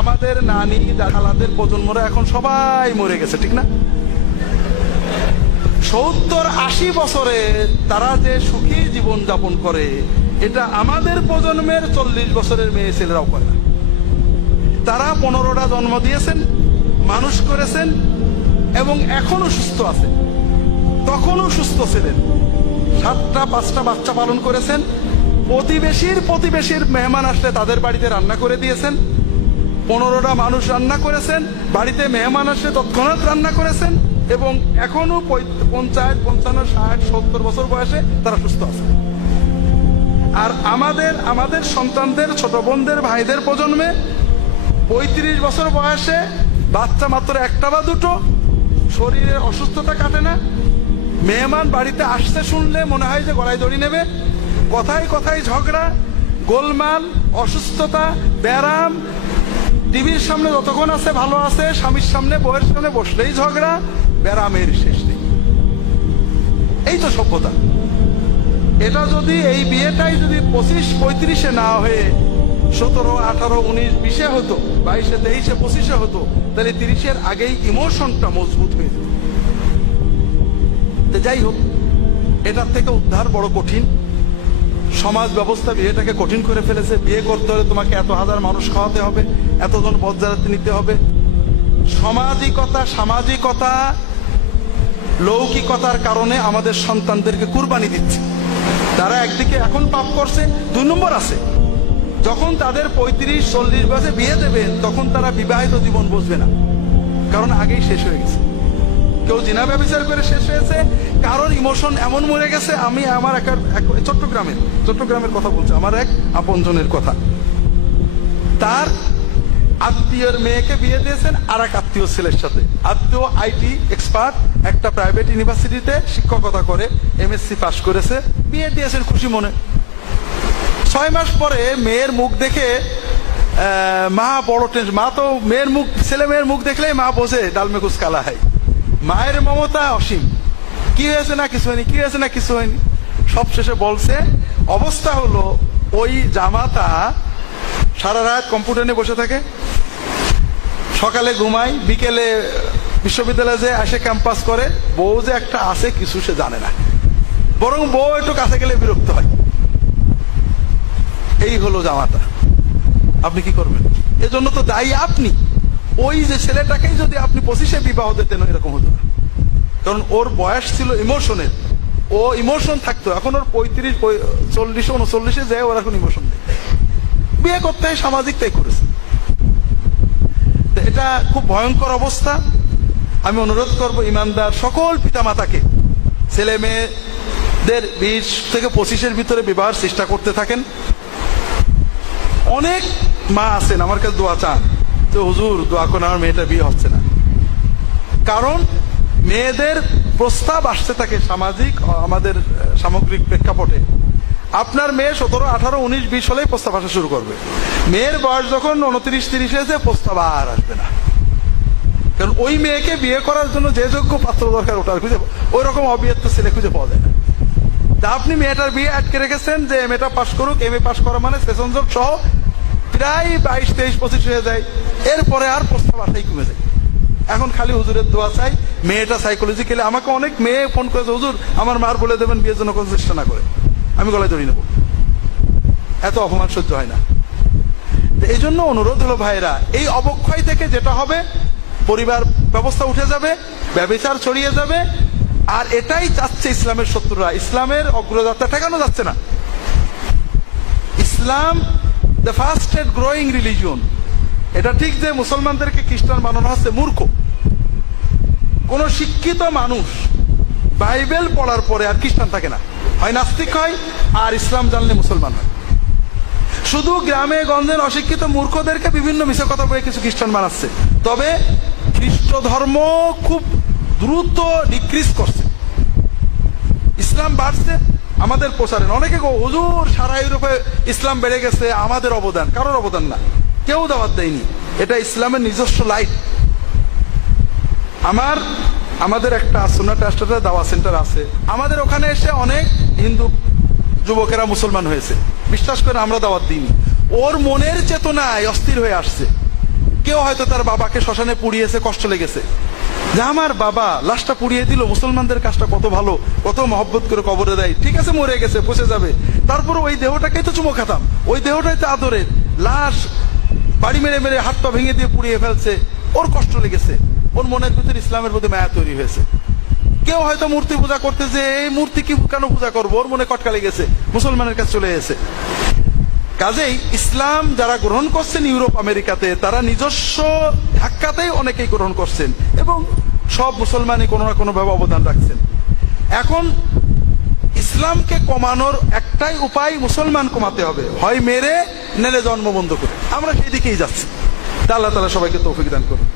আমাদের নানি দাদালাদের প্রজন্মরা এখন সবাই মরে গেছে, ঠিক না? সত্তর আশি বছরে তারা যে সুখী জীবন যাপন করে, এটা আমাদের প্রজন্মের চল্লিশ বছরের মেয়ে ছেলেরাও করে না। তারা পনেরোটা জন্ম দিয়েছেন, মানুষ করেছেন, এবং এখনও সুস্থ আছে তখনও সুস্থ ছিলেন। সাতটা, পাঁচটা বাচ্চা পালন করেছেন। প্রতিবেশীর প্রতিবেশীর মেহমান আসলে তাদের বাড়িতে রান্না করে দিয়েছেন। পনেরোটা মানুষ রান্না করেছেন, বাড়িতে মেহমান আসে তৎক্ষণাৎ রান্না করেছেন, এবং এখনও পঞ্চায়েত পঞ্চান্ন, ষাট, সত্তর বছর বয়সে তারা সুস্থ আছে। আর আমাদের আমাদের সন্তানদের, ছোট বোনদের, ভাইদের প্রজন্মে পঁয়ত্রিশ বছর বয়সে বাচ্চা মাত্র একটা বা দুটো শরীরে অসুস্থতা কাটে না। মেহমান বাড়িতে আসতে শুনলে মনে হয় যে গলায় দড়ি নেবে। কথায় কথায় ঝগড়া, গোলমাল, অসুস্থতা, ব্যারাম টিভির সামনে যতক্ষণ আছে ভালো আছে, স্বামীর সামনে, বউয়ের সামনে বসলেই ঝগড়া, ব্যারামের শেষ নেই। এই তো সভ্যতা। এটা যদি এই বিয়েটাই যদি পঁচিশ পঁয়ত্রিশে না হয়ে সতেরো, আঠারো, উনিশ, বিশে হতো, বাইশে, তেইশে, পঁচিশে হতো, তাহলে তিরিশের আগেই ইমোশনটা মজবুত হয়ে যেত। যাই হোক, এটার থেকে উদ্ধার বড় কঠিন। সমাজ ব্যবস্থা বিয়েটাকে কঠিন করে ফেলেছে। বিয়ে করতে হলে তোমাকে এত হাজার মানুষ খাওয়াতে হবে, এতজন বজ্জারাতে নিতে হবে। সামাজিকতা সামাজিকতা লৌকিকতার কারণে আমাদের সন্তানদেরকে কুরবানি দিচ্ছে। তারা একদিকে এখন পাপ করছে, দুই নম্বর আছে, যখন তাদের পঁয়ত্রিশ, চল্লিশ বয়সে বিয়ে দেবেন, তখন তারা বিবাহিত জীবন বসবে না। কারণ আগেই শেষ হয়ে গেছে। কেউ জিনা ব্যবচার করে শেষ হয়েছে, কারোর ইমোশন এমন মরে গেছে, আমি আমার এক চট্টগ্রামের চট্টগ্রামের কথা বলছি, আমার এক আপনজনের কথা। তার আত্মীয়ের মেয়েকে বিয়ে দিয়েছেন আর এক আত্মীয় ছেলের সাথে। আত্মীয় আইটি এক্সপার্ট একটা প্রাইভেট ইউনিভার্সিটিতে শিক্ষকতা করে এমএসসি পাশ করেছে, বিয়ে দিয়েছেন খুশি মনে। ছয় মাস পরে মেয়ের মুখ দেখে মা বড় টেনশন মা তো মেয়ের মুখ ছেলে মেয়ের মুখ দেখলেই মা বোঝে, ডালমে কালা হয়। মায়ের মমতা অসীম। কি হয়েছে না কিছু হয়নি কি হয়েছে না কিছু হয়নি সব শেষে বলছে, অবস্থা হলো, ওই জামাতা সারা রাত কম্পিউটার নিয়ে বসে থাকে। সকালে ঘুমায়, বিকেলে বিশ্ববিদ্যালয়ে যে আসে ক্যাম্পাস করে, বউ যে একটা আছে কিছু সে জানে না। বরং বউ একটু কাছে গেলে বিরক্ত হয়। এই হলো জামাতা। আপনি কি করবেন? এজন্য তো দায়ী আপনি। ওই যে ছেলেটাকেই যদি আপনি পঁচিশে বিবাহ দিতেন এরকম হতো না। কারণ ওর বয়স ছিল ইমোশনের ও ইমোশন থাকতো। এখন ওর পঁয়ত্রিশ চল্লিশে, উনচল্লিশে যায়, ওর এখন ইমোশন নেই। বিয়ে করতে সামাজিক তাই করেছে। এটা খুব ভয়ঙ্কর অবস্থা। আমি অনুরোধ করব ইমানদার সকল পিতামাতাকে, ছেলে মেয়েদের বিশ থেকে পঁচিশের ভিতরে বিবাহের চেষ্টা করতে থাকেন। অনেক মা আছেন, আমার কাছে দোয়া চান। যে হুজুর দোয়া করে আমার মেয়েটা বিয়ে হচ্ছে না। কারণ মেয়েদের প্রস্তাব আসতে থাকে সামাজিক আমাদের সামগ্রিক প্রেক্ষাপটে। আপনার মেয়ে সতেরো, আঠারো, উনিশ, বিশ হলেই প্রস্তাব আসা শুরু করবে। মেয়ের বয়স যখন উনত্রিশ, তিরিশ হয়েছে, প্রস্তাব আর আসবে না। কারণ ওই মেয়েকে বিয়ে করার জন্য যে যোগ্য পাত্র দরকার ওটা খুঁজে ওই রকম অবিয়ত্ত ছেলে খুঁজে পাওয়া যায় না। তা আপনি মেয়েটার বিয়ে আটকে রেখেছেন যে এম এটা পাশ করুক, এম এ পাশ করা মানে সেশন জোট সহ প্রায় বাইশ, তেইশ, পঁচিশ হয়ে যায়। এরপরে আর প্রস্তাব আসাই কমে যায়। এখন খালি হুজুরের দোয়া চাই, মেয়েটা সাইকোলজিক্যালি আমাকে অনেক মেয়ে ফোন করেছে হুজুর, আমার মার বলে দেবেন, বিয়ের জন্য কোনো চেষ্টা না করে। আমি গলায় ধরে নেব। এত অপমান সহ্য হয় না। এই জন্য অনুরোধ হলো ভাইরা এই অবক্ষয় থেকে যেটা হবে, পরিবার ব্যবস্থা উঠে যাবে, ব্যবচার ছড়িয়ে যাবে, আর এটাই চাচ্ছে ইসলামের শত্রুরা। ইসলামের অগ্রযাত্রা ঠেকানো যাচ্ছে না। ইসলাম দ্য ফাস্টেড গ্রোয়িং রিলিজিয়ন এটা ঠিক যে মুসলমানদেরকে খ্রিস্টান বানানো হচ্ছে মূর্খ। কোন শিক্ষিত মানুষ বাইবেল পড়ার পরে আর খ্রিস্টান থাকে না। হয় নাস্তিক হয়, আর ইসলাম জানলে মুসলমান হয়। শুধু গ্রামে গঞ্জের অশিক্ষিত মূর্খদেরকে বিভিন্ন মিশে কথা বলে কিছু খ্রিস্টান বানাচ্ছে। তবে খ্রিস্ট ধর্ম খুব দ্রুত ডিক্রিজ করছে। ইসলাম বাড়ছে, আমাদের প্রচারে অনেকে হুজুর, সারা ইউরোপে ইসলাম বেড়ে গেছে, আমাদের অবদান। কারোর অবদান না। কেউ দাওয়াত দেয়নি। এটা ইসলামের নিজস্ব লাইট আমার, আমাদের একটা আসনা ট্রাস্টের দাওয়া সেন্টার আছে। আমাদের ওখানে এসে অনেক হিন্দু যুবকেরা মুসলমান হয়েছে। বিশ্বাস করে আমরা দাওয়াত দিইনি। ওর মনের চেতনায় অস্থির হয়ে আসছে। কেউ হয়তো তার বাবাকে শ্মশানে পুড়িয়েছে, কষ্ট লেগেছে। যে আমার বাবা লাশটা পুড়িয়ে দিল, মুসলমানদের কাজটা কত ভালো, কত মহব্বত করে কবরে দেয়। ঠিক আছে, মরে গেছে, পচে যাবে। তারপর ওই দেহটাকেই তো চুমো খাতাম। ওই দেহটাই তো আদরের। লাশ বাড়ি মেরে মেরে হাত পা ভেঙে দিয়ে পুড়িয়ে ফেলছে। ওর কষ্ট লেগেছে। ওর মনের ভিতর ইসলামের প্রতি মায়া তৈরি হয়েছে। কেউ হয়তো মূর্তি পূজা করতে যে এই মূর্তি কি কেন পূজা করব? ওর মনে কটকা লেগেছে। মুসলমানের কাছে চলে এসেছে কাজেই ইসলাম যারা গ্রহণ করছেন ইউরোপ, আমেরিকাতে, তারা নিজস্ব ধাক্কাতেই অনেকেই গ্রহণ করছেন এবং সব মুসলমানই কোনো না কোনো ভাবে অবদান রাখছেন। এখন ইসলামকে কমানোর একটাই উপায় মুসলমান কমাতে হবে। হয় মেরে নেলে জন্ম বন্ধ করে। আমরা সেই দিকেই যাচ্ছি। আল্লাহ তালা সবাইকে তৌফিক দান করুন।